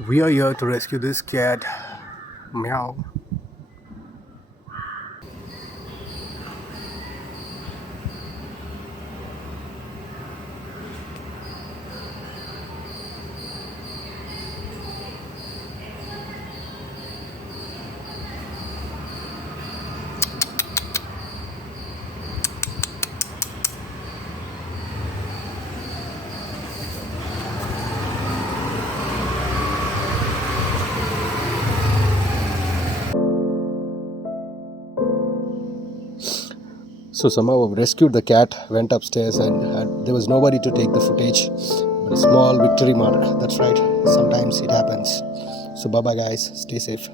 We are here to rescue this cat. Meow. So somehow I've rescued the cat, went upstairs, and there was nobody to take the footage. But a small victory mark. That's right. Sometimes it happens. So bye bye, guys. Stay safe.